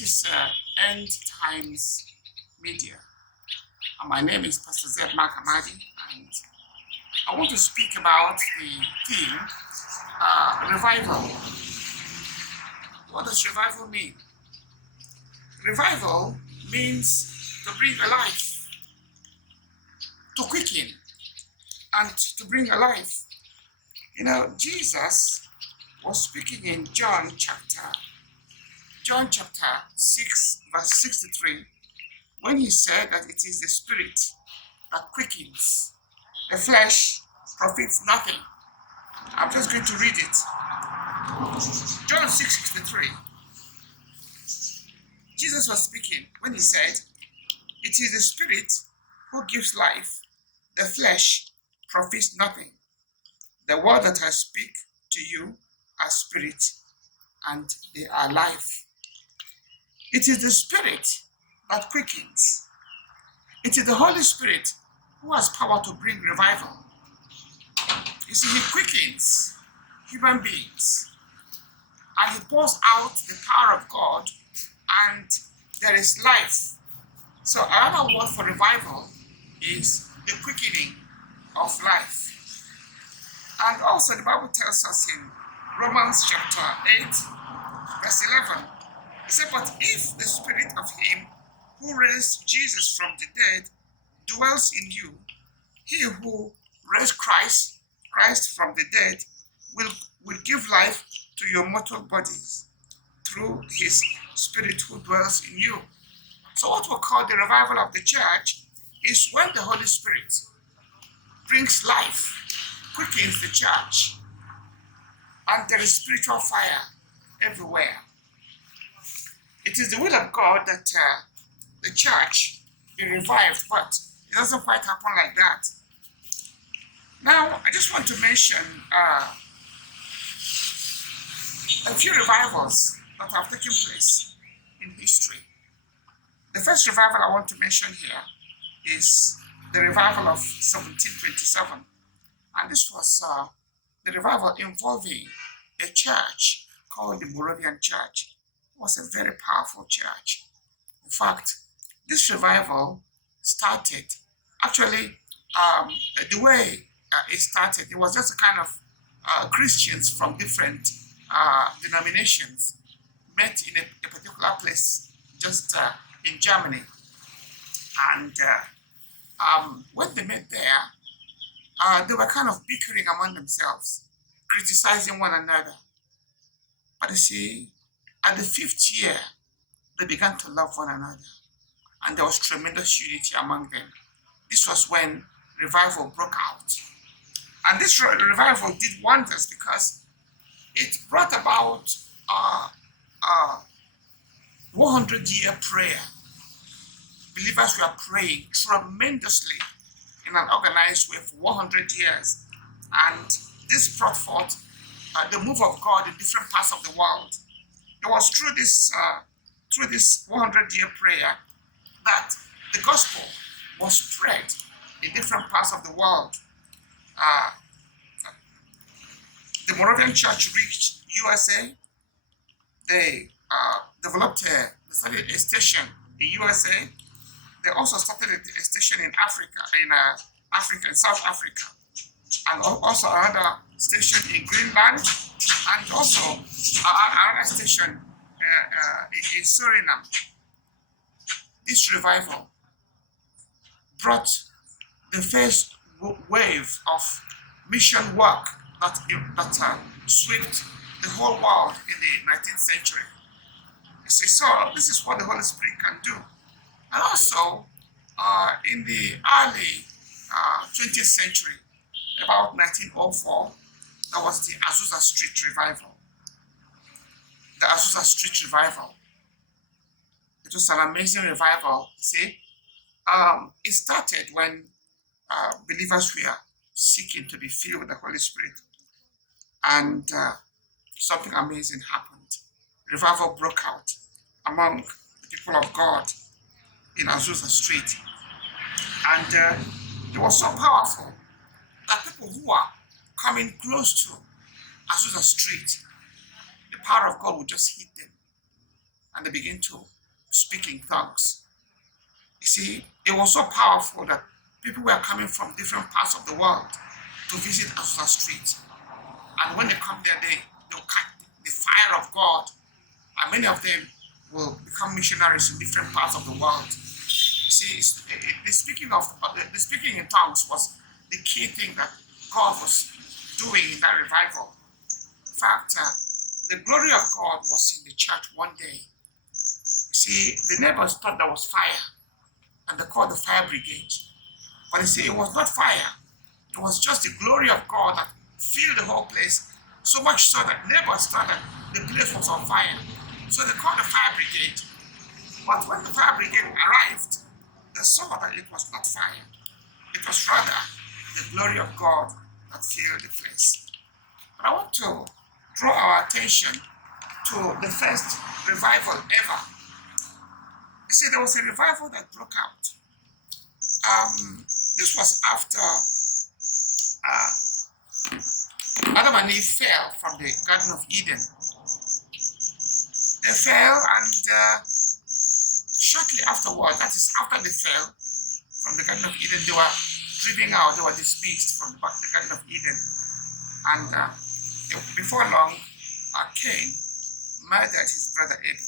This is End Times Media. And my name is Pastor Z. Marc Amadi, and I want to speak about the theme, revival. What does revival mean? Revival means to bring alive, to quicken, and to bring alive. You know, Jesus was speaking in John chapter 6, verse 63, when he said that it is the Spirit that quickens, the flesh profits nothing. I'm just going to read it. John 6:63. Jesus was speaking when he said, it is the Spirit who gives life, the flesh profits nothing. The word that I speak to you are spirit, and they are life. It is the Spirit that quickens. It is the Holy Spirit who has power to bring revival. You see, he quickens human beings, and he pours out the power of God, and there is life. So another word for revival is the quickening of life. And also the Bible tells us in Romans chapter 8, verse 11, it said, but if the Spirit of him who raised Jesus from the dead dwells in you, he who raised Christ from the dead will give life to your mortal bodies through his Spirit who dwells in you. So what we call the revival of the church is when the Holy Spirit brings life, quickens the church, and there is spiritual fire everywhere. It is the will of God that the church be revived, but it doesn't quite happen like that. Now, I just want to mention a few revivals that have taken place in history. The first revival I want to mention here is the revival of 1727. And this was the revival involving a church called the Moravian Church. It was a very powerful church. In fact, this revival started, actually, the way it started, it was just a kind of Christians from different denominations met in a particular place just in Germany. And when they met there, they were kind of bickering among themselves, criticizing one another. But you see, at the 5th year, they began to love one another, and there was tremendous unity among them. This was when revival broke out. And this revival did wonders because it brought about 100-year prayer. Believers were praying tremendously in an organized way for 100 years. And this brought forth the move of God in different parts of the world. It was through this 100-year prayer that the gospel was spread in different parts of the world. The Moravian Church reached USA. They developed a station in USA. They also started a station in Africa, in South Africa, and also another station in Greenland, and also another station in Suriname. This revival brought the first wave of mission work that swept the whole world in the 19th century. You see, so this is what the Holy Spirit can do. And also, in the early 20th century, about 1904, there was the Azuza Street revival. The Azuza Street revival. It was an amazing revival. See, it started when believers were seeking to be filled with the Holy Spirit, and something amazing happened. Revival broke out among the people of God in Azuza Street, and it was so powerful that people who are coming close to Azusa Street, the power of God will just hit them, and they begin to speaking tongues. You see, it was so powerful that people were coming from different parts of the world to visit Azuza Street. And when they come there, they'll catch the fire of God. And many of them will become missionaries in different parts of the world. You see, the speaking in tongues was the key thing that God was doing in that revival. In fact, the glory of God was in the church one day. You see, the neighbors thought there was fire, and they called the fire brigade. But you see, it was not fire. It was just the glory of God that filled the whole place, so much so that neighbors thought that the place was on fire. So they called the fire brigade. But when the fire brigade arrived, they saw that it was not fire. It was rather the glory of God that filled the place. But I want to draw our attention to the first revival ever. You see, there was a revival that broke out. This was after Adam and Eve fell from the Garden of Eden. They fell, and shortly afterward, that is after they fell from the Garden of Eden, they were driven out, they were dismissed from the Garden of Eden. And before long, Cain murdered his brother Abel.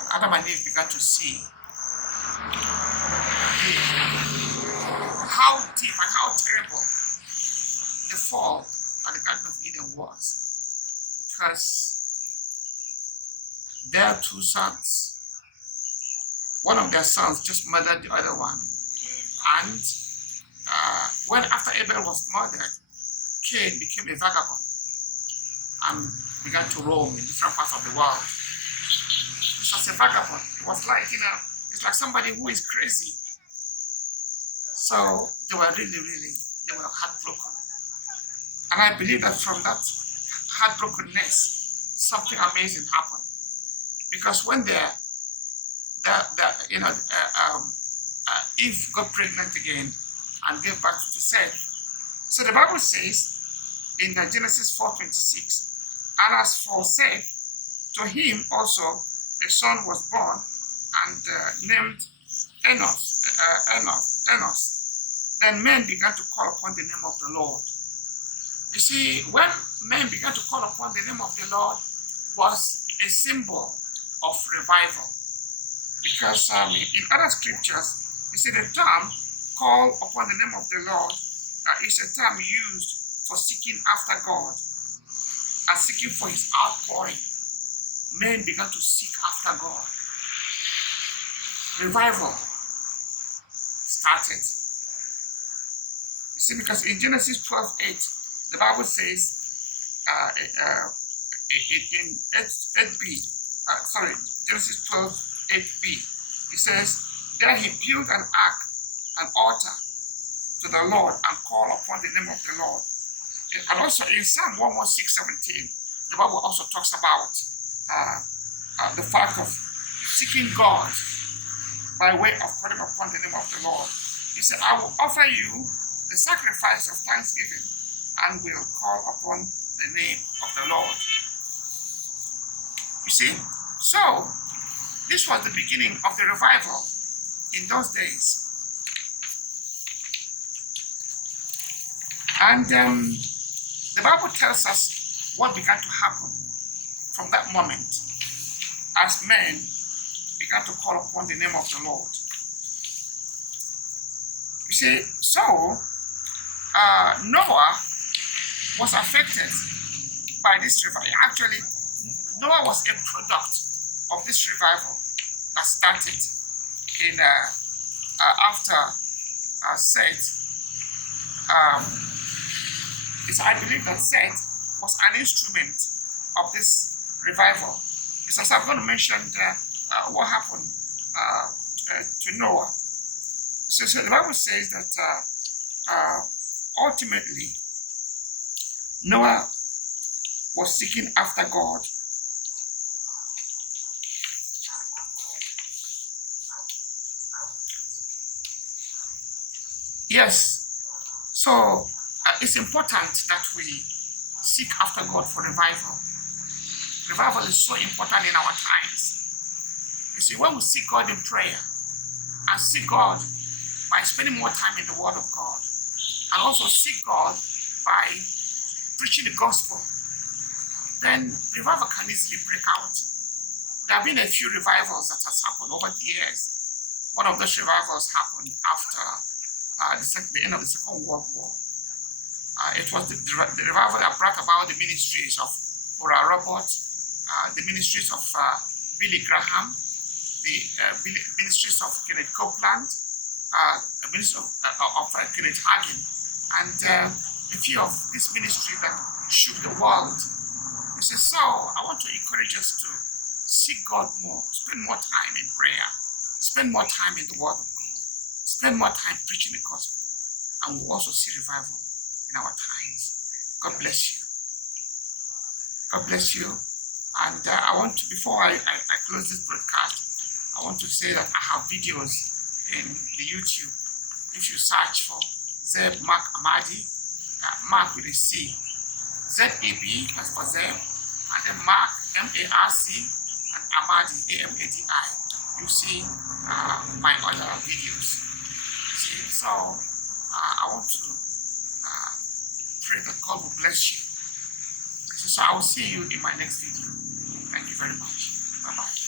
And Adam and Eve began to see how deep and how terrible the fall at the Garden of Eden was. Because their two sons, one of their sons just murdered the other one. And when after Abel was murdered, Cain became a vagabond and began to roam in different parts of the world. Just as a vagabond, it was like, it's like somebody who is crazy. So they were they were heartbroken. And I believe that from that heartbrokenness, something amazing happened. Because when Eve got pregnant again and gave birth to Seth. So the Bible says in Genesis 4:26, and as for Seth, to him also a son was born and named Enos. Then men began to call upon the name of the Lord. You see, when men began to call upon the name of the Lord was a symbol of revival. Because in other scriptures, you see the term call upon the name of the Lord is a term used for seeking after God and seeking for his outpouring. Men began to seek after God. Revival started. You see, because in Genesis 12:8, the Bible says in 8b, Genesis 12:8b, it says, there he built an ark, an altar to the Lord, and called upon the name of the Lord. And also in Psalm 116:17, the Bible also talks about the fact of seeking God by way of calling upon the name of the Lord. He said, I will offer you the sacrifice of thanksgiving and will call upon the name of the Lord. You see, so this was the beginning of the revival in those days. And the Bible tells us what began to happen from that moment as men began to call upon the name of the Lord. You see, so Noah was affected by this revival. Actually, Noah was a product of this revival that started in after Seth. I believe that Seth was an instrument of this revival. Because I'm going to mention what happened to Noah. So the Bible says that ultimately Noah was seeking after God. Yes, so it's important that we seek after God for revival. Revival is so important in our times. You see, when we seek God in prayer and seek God by spending more time in the Word of God, and also seek God by preaching the gospel, then revival can easily break out. There have been a few revivals that has happened over the years. One of those revivals happened after the end of the Second World War. It was the revival that brought about the ministries of Oral Roberts, the ministries of Billy Graham, the ministries of Kenneth Copeland, the ministry of Kenneth Hagin, and a few of these ministries that shook the world. He says, so I want to encourage us to seek God more, spend more time in prayer, spend more time in the Word of God, spend more time preaching the gospel, and we'll also see revival in our times. God bless you. God bless you. And I want to, before I close this broadcast, I want to say that I have videos in the YouTube. If you search for Zeb Marc Amadi, Marc with a C, Z-E-B, that's for Zeb, and then Marc, M-A-R-C, and Amadi, A-M-A-D-I. You see my other videos. See, so I want to pray that God will bless you. So I will see you in my next video. Thank you very much. Bye-bye.